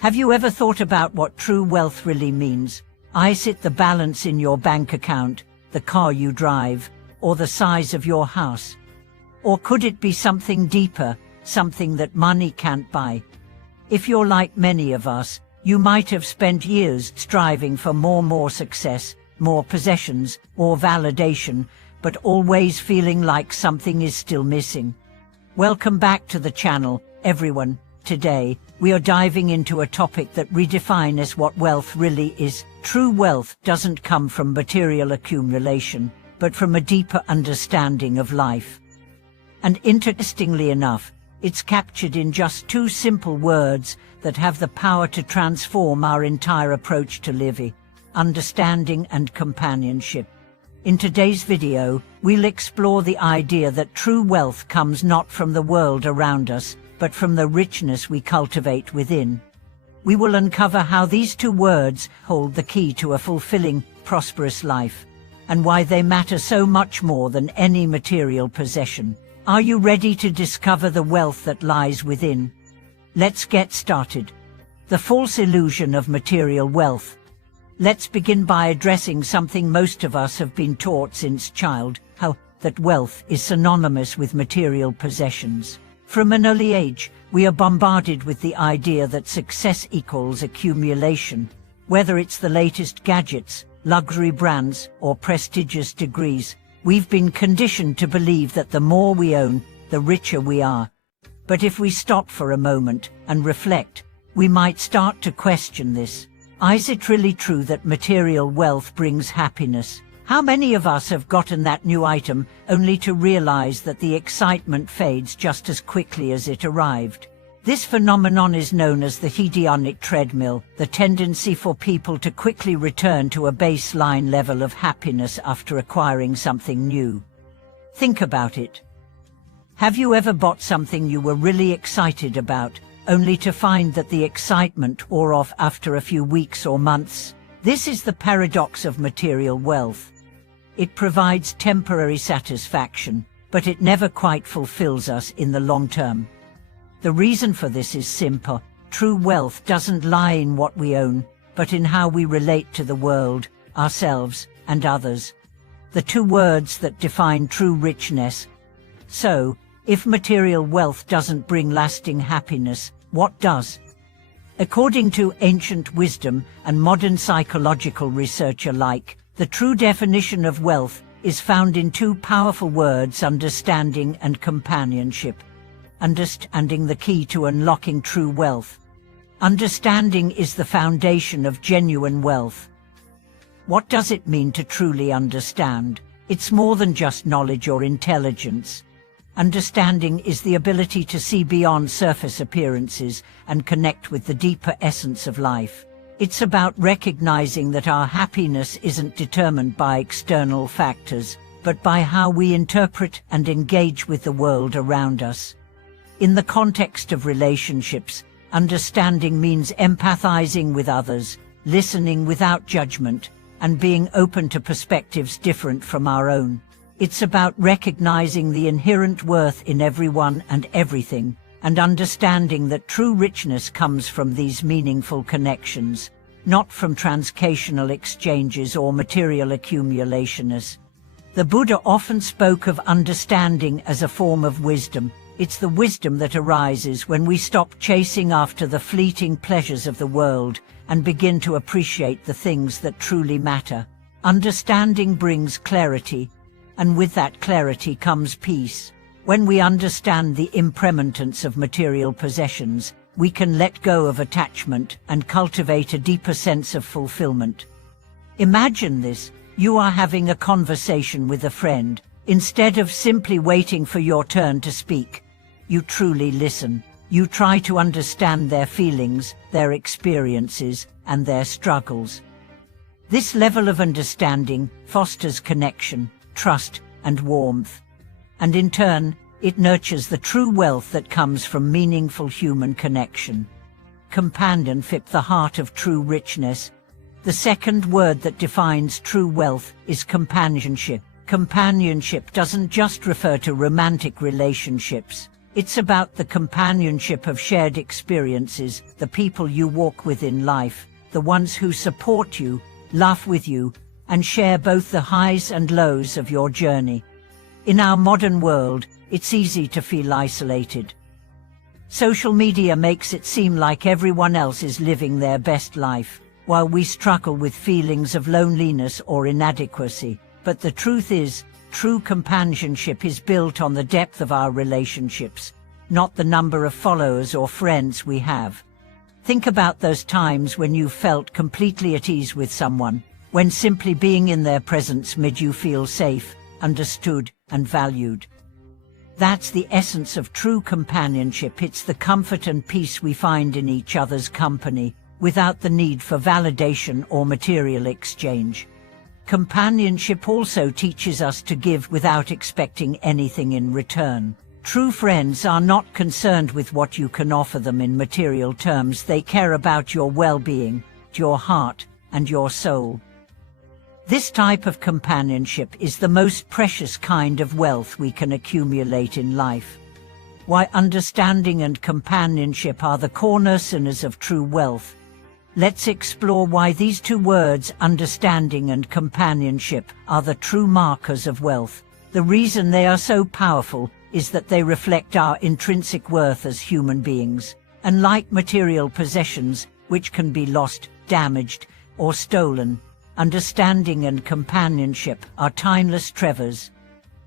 Have you ever thought about what true wealth really means? Is it the balance in your bank account, the car you drive, or the size of your house? Or could it be something deeper, something that money can't buy? If you're like many of us, you might have spent years striving for more success, more possessions, or validation, but always feeling like something is still missing. Welcome back to the channel, everyone. Today, we are diving into a topic that redefines what wealth really is. True wealth doesn't come from material accumulation, but from a deeper understanding of life. And interestingly enough, it's captured in just two simple words that have the power to transform our entire approach to living: understanding and companionship. In today's video, we'll explore the idea that true wealth comes not from the world around us, but from the richness we cultivate within. We will uncover how these two words hold the key to a fulfilling, prosperous life, and why they matter so much more than any material possession. Are you ready to discover the wealth that lies within? Let's get started. The false illusion of material wealth. Let's begin by addressing something most of us have been taught since childhood, that wealth is synonymous with material possessions. From an early age, we are bombarded with the idea that success equals accumulation. Whether it's the latest gadgets, luxury brands, or prestigious degrees, we've been conditioned to believe that the more we own, the richer we are. But if we stop for a moment and reflect, we might start to question this. Is it really true that material wealth brings happiness? How many of us have gotten that new item only to realize that the excitement fades just as quickly as it arrived? This phenomenon is known as the hedonic treadmill, the tendency for people to quickly return to a baseline level of happiness after acquiring something new. Think about it. Have you ever bought something you were really excited about, only to find that the excitement wore off after a few weeks or months? This is the paradox of material wealth. It provides temporary satisfaction, but it never quite fulfills us in the long term. The reason for this is simple. True wealth doesn't lie in what we own, but in how we relate to the world, ourselves, and others. The two words that define true richness. So, if material wealth doesn't bring lasting happiness, what does? According to ancient wisdom and modern psychological research alike, the true definition of wealth is found in two powerful words: understanding and companionship. Understanding, the key to unlocking true wealth. Understanding is the foundation of genuine wealth. What does it mean to truly understand? It's more than just knowledge or intelligence. Understanding is the ability to see beyond surface appearances and connect with the deeper essence of life. It's about recognizing that our happiness isn't determined by external factors, but by how we interpret and engage with the world around us. In the context of relationships, understanding means empathizing with others, listening without judgment, and being open to perspectives different from our own. It's about recognizing the inherent worth in everyone and everything, and understanding that true richness comes from these meaningful connections, not from transactional exchanges or material accumulations. The Buddha often spoke of understanding as a form of wisdom. It's the wisdom that arises when we stop chasing after the fleeting pleasures of the world and begin to appreciate the things that truly matter. Understanding brings clarity, and with that clarity comes peace. When we understand the impermanence of material possessions, we can let go of attachment and cultivate a deeper sense of fulfillment. Imagine this: you are having a conversation with a friend. Instead of simply waiting for your turn to speak, you truly listen. You try to understand their feelings, their experiences, and their struggles. This level of understanding fosters connection, trust, and warmth. And in turn, it nurtures the true wealth that comes from meaningful human connection. Companionship, the heart of true richness. The second word that defines true wealth is companionship. Companionship doesn't just refer to romantic relationships. It's about the companionship of shared experiences, the people you walk with in life, the ones who support you, laugh with you, and share both the highs and lows of your journey. In our modern world, it's easy to feel isolated. Social media makes it seem like everyone else is living their best life, while we struggle with feelings of loneliness or inadequacy. But the truth is, true companionship is built on the depth of our relationships, not the number of followers or friends we have. Think about those times when you felt completely at ease with someone, when simply being in their presence made you feel safe, understood, and valued. That's the essence of true companionship. It's the comfort and peace we find in each other's company, without the need for validation or material exchange. Companionship also teaches us to give without expecting anything in return. True friends are not concerned with what you can offer them in material terms. They care about your well-being, your heart, and your soul. This type of companionship is the most precious kind of wealth we can accumulate in life. Why understanding and companionship are the cornerstones of true wealth. Let's explore why these two words, understanding and companionship, are the true markers of wealth. The reason they are so powerful is that they reflect our intrinsic worth as human beings. Unlike material possessions, which can be lost, damaged, or stolen, understanding and companionship are timeless treasures.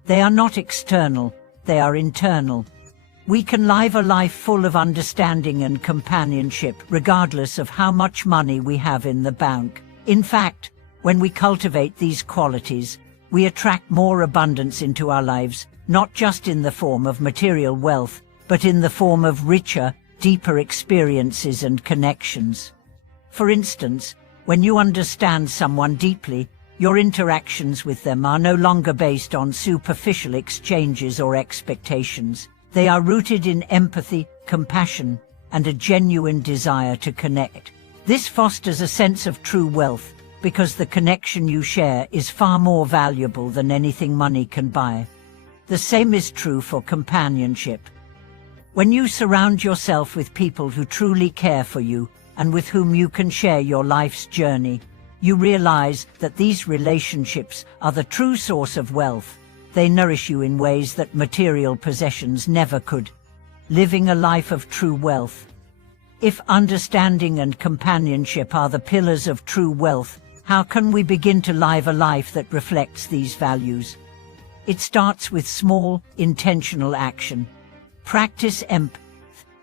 They are not external, they are internal. We can live a life full of understanding and companionship regardless of how much money we have in the bank. In fact, when we cultivate these qualities, we attract more abundance into our lives, not just in the form of material wealth, but in the form of richer, deeper experiences and connections. For instance, when you understand someone deeply, your interactions with them are no longer based on superficial exchanges or expectations. They are rooted in empathy, compassion, and a genuine desire to connect. This fosters a sense of true wealth, because the connection you share is far more valuable than anything money can buy. The same is true for companionship. When you surround yourself with people who truly care for you, and with whom you can share your life's journey, you realize that these relationships are the true source of wealth. They nourish you in ways that material possessions never could. Living a life of true wealth. If understanding and companionship are the pillars of true wealth, how can we begin to live a life that reflects these values? It starts with small, intentional action. Practice empathy.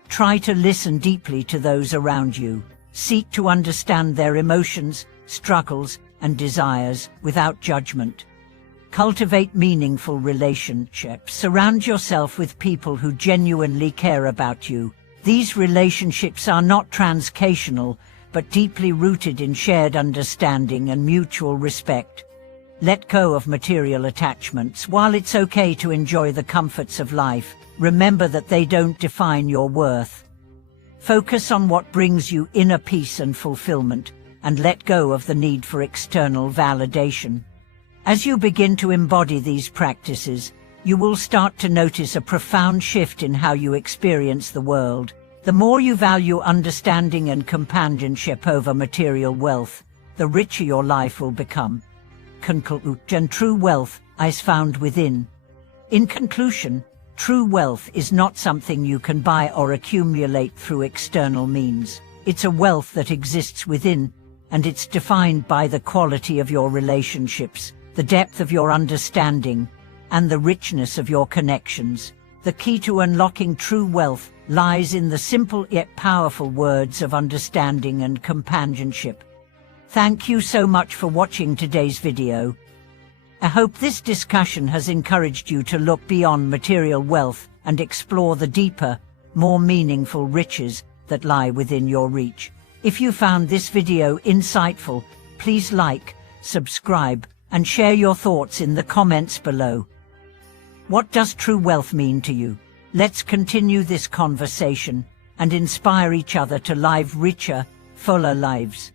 Try to listen deeply to those around you. Seek to understand their emotions, struggles, and desires without judgment. Cultivate meaningful relationships. Surround yourself with people who genuinely care about you. These relationships are not transactional, but deeply rooted in shared understanding and mutual respect. Let go of material attachments. While it's okay to enjoy the comforts of life, remember that they don't define your worth. Focus on what brings you inner peace and fulfillment, and let go of the need for external validation. As you begin to embody these practices, you will start to notice a profound shift in how you experience the world. The more you value understanding and companionship over material wealth, the richer your life will become. And true wealth is found within. In conclusion, true wealth is not something you can buy or accumulate through external means. It's a wealth that exists within, and it's defined by the quality of your relationships, the depth of your understanding, and the richness of your connections. The key to unlocking true wealth lies in the simple yet powerful words of understanding and companionship. Thank you so much for watching today's video. I hope this discussion has encouraged you to look beyond material wealth and explore the deeper, more meaningful riches that lie within your reach. If you found this video insightful, please like, subscribe, and share your thoughts in the comments below. What does true wealth mean to you? Let's continue this conversation and inspire each other to live richer, fuller lives.